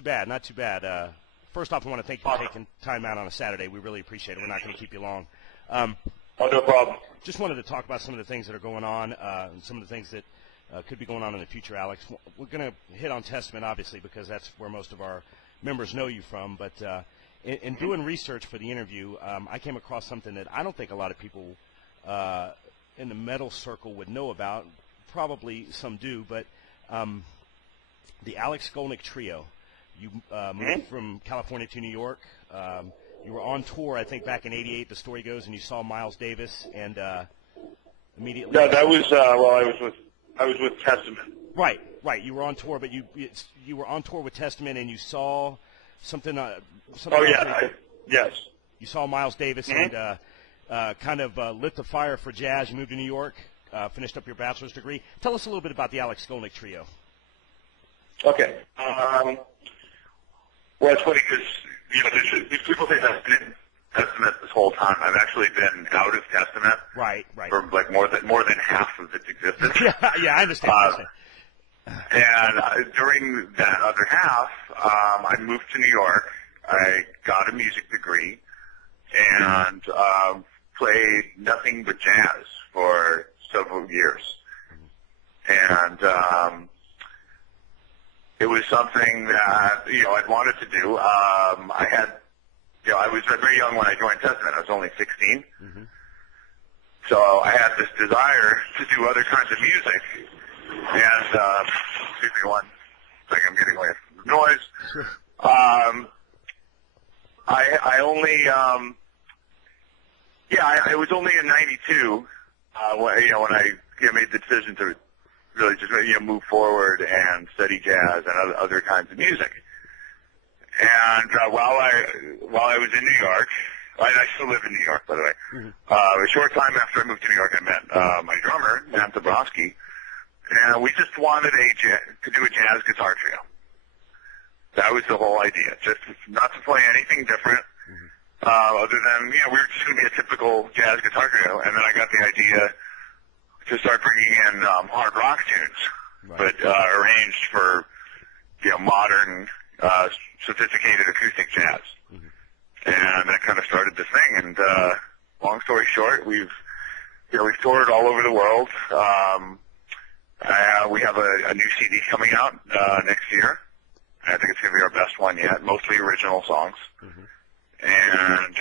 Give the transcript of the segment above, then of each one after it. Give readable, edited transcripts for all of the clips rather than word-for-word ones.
Too bad, not too bad. First off, I want to thank you for taking time out on a Saturday. We really appreciate it. We're not going to keep you long. Oh, no problem. Just wanted to talk about some of the things that are going on and some of the things that could be going on in the future, Alex. We're going to hit on Testament, obviously, because that's where most of our members know you from. But in doing research for the interview, I came across something that I don't think a lot of people in the metal circle would know about. Probably some do, but the Alex Skolnick Trio. You moved from California to New York. You were on tour, I think, back in '88. The story goes, and you saw Miles Davis, and immediately. No, that was I was with Testament. Right. You were on tour, but you were on tour with Testament, and you saw something. Oh yeah, yes. You saw Miles Davis and kind of lit the fire for jazz. You moved to New York, finished up your bachelor's degree. Tell us a little bit about the Alex Skolnick Trio. Okay. Well, it's funny because these people think I've been in Testament this whole time. I've actually been out of Testament. Right. For like more than half of its existence. yeah, I understand. And during that other half, I moved to New York. I got a music degree and played nothing but jazz for several years. And it was something that, I'd wanted to do. I was very young when I joined Testament. I was only 16. Mm-hmm. So I had this desire to do other kinds of music. And, excuse me one second, I'm getting away from the noise. Sure. It was only in '92 when I made the decision to really just move forward and study jazz and other kinds of music. And while I was in New York, I still live in New York, by the way. Mm-hmm. A short time after I moved to New York, I met my drummer, Matt Dabrowski, and we just wanted to do a jazz guitar trio. That was the whole idea, just not to play anything different, other than, we were just going to be a typical jazz guitar trio. And then I got the idea to start bringing in hard rock tunes, but arranged for, modern, sophisticated acoustic jazz. Mm-hmm. And that kind of started the thing. And long story short, we've toured all over the world. We have a new CD coming out next year. I think it's going to be our best one yet, mostly original songs. Mm-hmm. And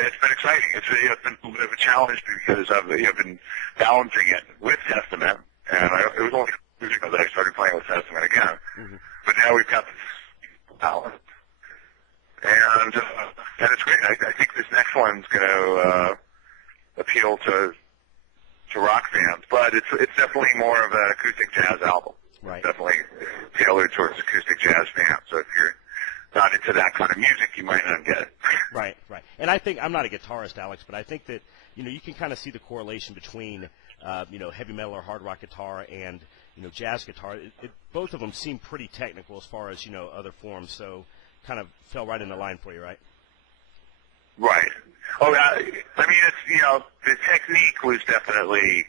it's been exciting. It's been a bit of a challenge because I've been balancing it with Testament, and it was only music that I started playing with Testament again. Mm-hmm. But now we've got this balance, and it's great. I think this next one's going to appeal to rock fans, but it's definitely more of an acoustic jazz album. Right. Definitely tailored towards acoustic jazz fans. So if you're not into that kind of music, you might not get it. Right. And I think, I'm not a guitarist, Alex, but I think that, you can kind of see the correlation between, heavy metal or hard rock guitar and, jazz guitar. Both of them seem pretty technical as far as, other forms, so kind of fell right in the line for you, right? Right. Oh, I mean, it's, the technique was definitely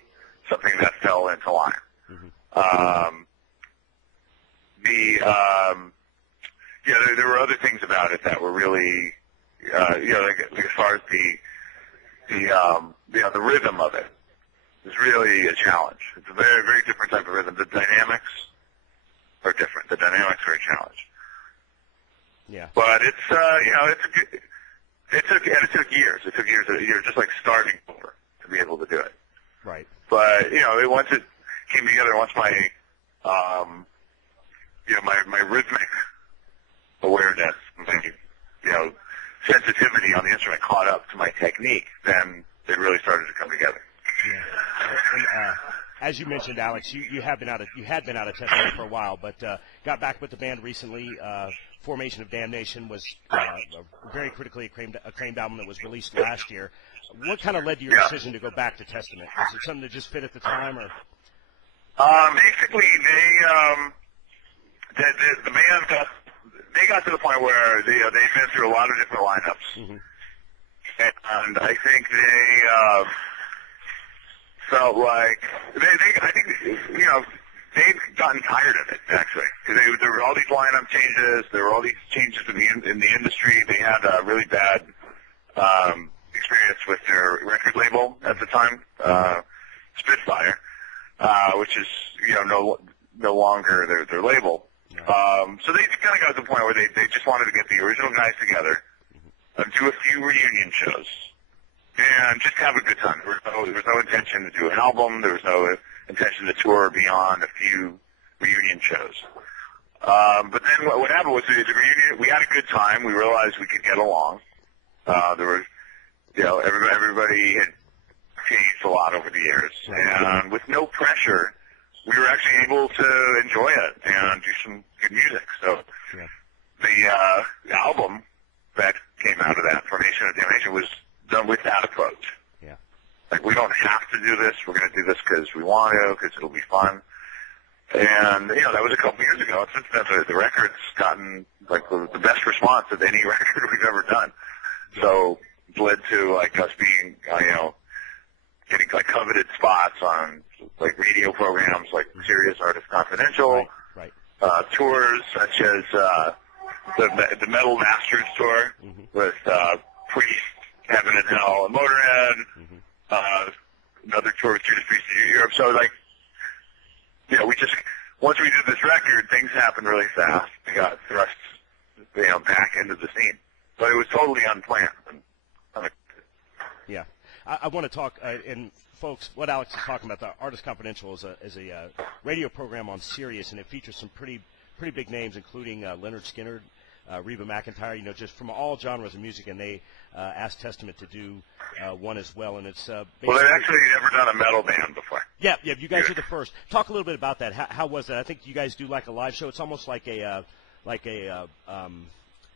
something that fell into line. Mm-hmm. There were other things about it that were really, like as far as the rhythm of it is really a challenge. It's a very, very different type of rhythm. The dynamics are different. The dynamics are a challenge. Yeah. But it's, it took years. It took years, just like starting over to be able to do it. Right. But, once it came together, once my rhythmic awareness, my, sensitivity on the instrument caught up to my technique, then they really started to come together. Yeah. And, as you mentioned, Alex, you had been out of Testament for a while, but got back with the band recently. Formation of Damnation was a very critically acclaimed album that was released last year. What kind of led to your decision to go back to Testament? Was it something that just fit at the time, or? Basically, the band got to the point where they've been through a lot of different lineups, mm-hmm. and I think they felt like I think they've gotten tired of it, actually. Because there were all these lineup changes. There were all these changes in the industry. They had a really bad experience with their record label at the time, Spitfire, which is, no longer their label. So they kind of got to the point where they just wanted to get the original guys together, do a few reunion shows, and just have a good time. There was no intention to do an album. There was no intention to tour beyond a few reunion shows. But then what happened was the reunion, we had a good time. We realized we could get along. There was, everybody had changed a lot over the years. And with no pressure, we were actually able to enjoy it and do some good music. So the album that came out of that, Formation of Damnation, was done with that approach. Yeah. Like, we don't have to do this. We're going to do this because we want to, because it'll be fun. And, that was a couple years ago. And since then, the record's gotten, the best response of any record we've ever done. So it led to, us being, getting, coveted spots on, radio programs like Serious Artist Confidential, right. Tours such as the Metal Masters Tour with Priest, Heaven and Hell, and Motorhead, another tour with Judas Priest in Europe. So, we just, once we did this record, things happened really fast. We got thrust, back into the scene. But it was totally unplanned. Yeah. I want to talk, and folks, what Alex is talking about, the Artist Confidential is a radio program on Sirius, and it features some pretty big names, including Leonard Skinner, Reba McEntire, just from all genres of music, and they asked Testament to do one as well, and it's well, they've actually never done a metal band before. Yeah, you guys are the first. Talk a little bit about that. How was that? I think you guys do a live show. It's almost like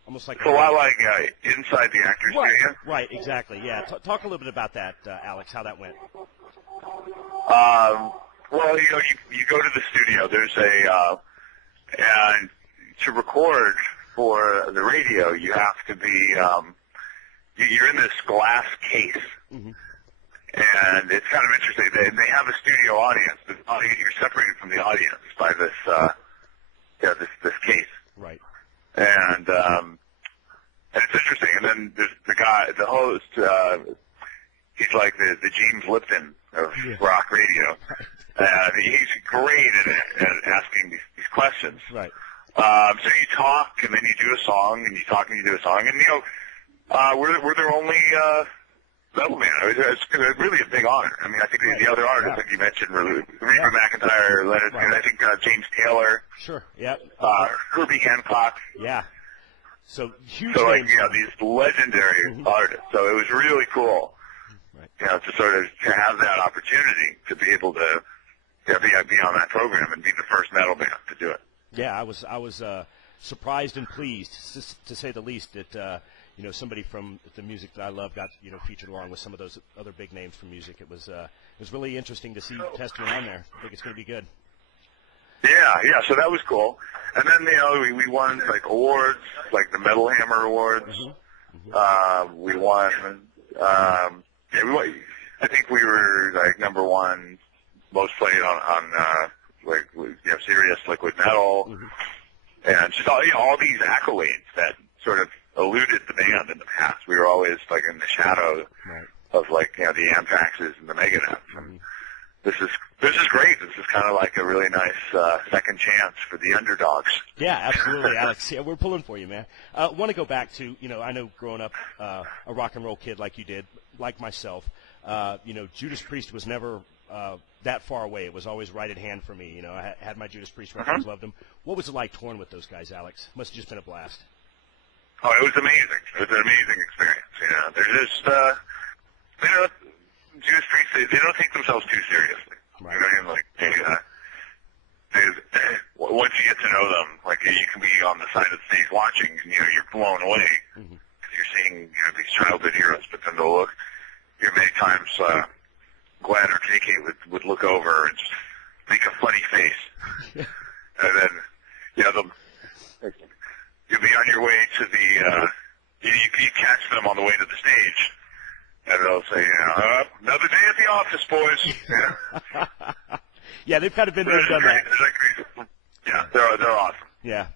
almost like it's a lot like Inside the Actors Studio. Right, exactly. Yeah, talk a little bit about that, Alex. How that went. Well, you go to the studio. There's and to record for the radio, you have to be, you're in this glass case. And it's kind of interesting. They have a studio audience. You're separated from the audience by this, this case. Right. And it's interesting. And then there's the host, he's like the James Lipton of rock radio. And he's great at asking these questions. Right. So you talk, and then you do a song, and you talk, and you do a song. And, we're their only metal band. It's really a big honor. I mean, I think the other artists that you mentioned were Reba McEntire, Leonard, and I think James Taylor. Sure, yeah. Herbie Hancock. Yeah. So huge names. So, these legendary artists. So it was really cool, to sort of to have that opportunity to be able to be on that program and be the first metal band to do it. Yeah, I was surprised and pleased, to say the least, that somebody from the music that I love got featured along with some of those other big names from music. It was really interesting to see Testament on there. I think it's going to be good. Yeah. So that was cool. And then we won awards, like the Metal Hammer Awards. We won. I think we were number one most played on Sirius Liquid Metal, and just all these accolades that sort of eluded the band in the past. We were always in the shadow of the Anthraxes and the Megadeth. This is great. This is kind of like a really nice second chance for the underdogs. Yeah, absolutely, Alex. Yeah, we're pulling for you, man. I want to go back to I know growing up a rock and roll kid like you did, like myself. Judas Priest was never that far away. It was always right at hand for me. I had my Judas Priest records, loved them. What was it like touring with those guys, Alex? Must have just been a blast. Oh, it was amazing. It was an amazing experience. They're just, Judas Priest, they don't take themselves too seriously. Right. Once you get to know them, you can be on the side of the stage watching, and you're blown away because you're seeing these childhood heroes. But then they'll look. Many times, Glenn or JK would look over and just make a funny face, and then you'll be on your way to the. You catch them on the way to the stage, and they'll say, "Another day at the office, boys." Yeah, they've kind of been there and done that. Yeah, they're awesome. Yeah.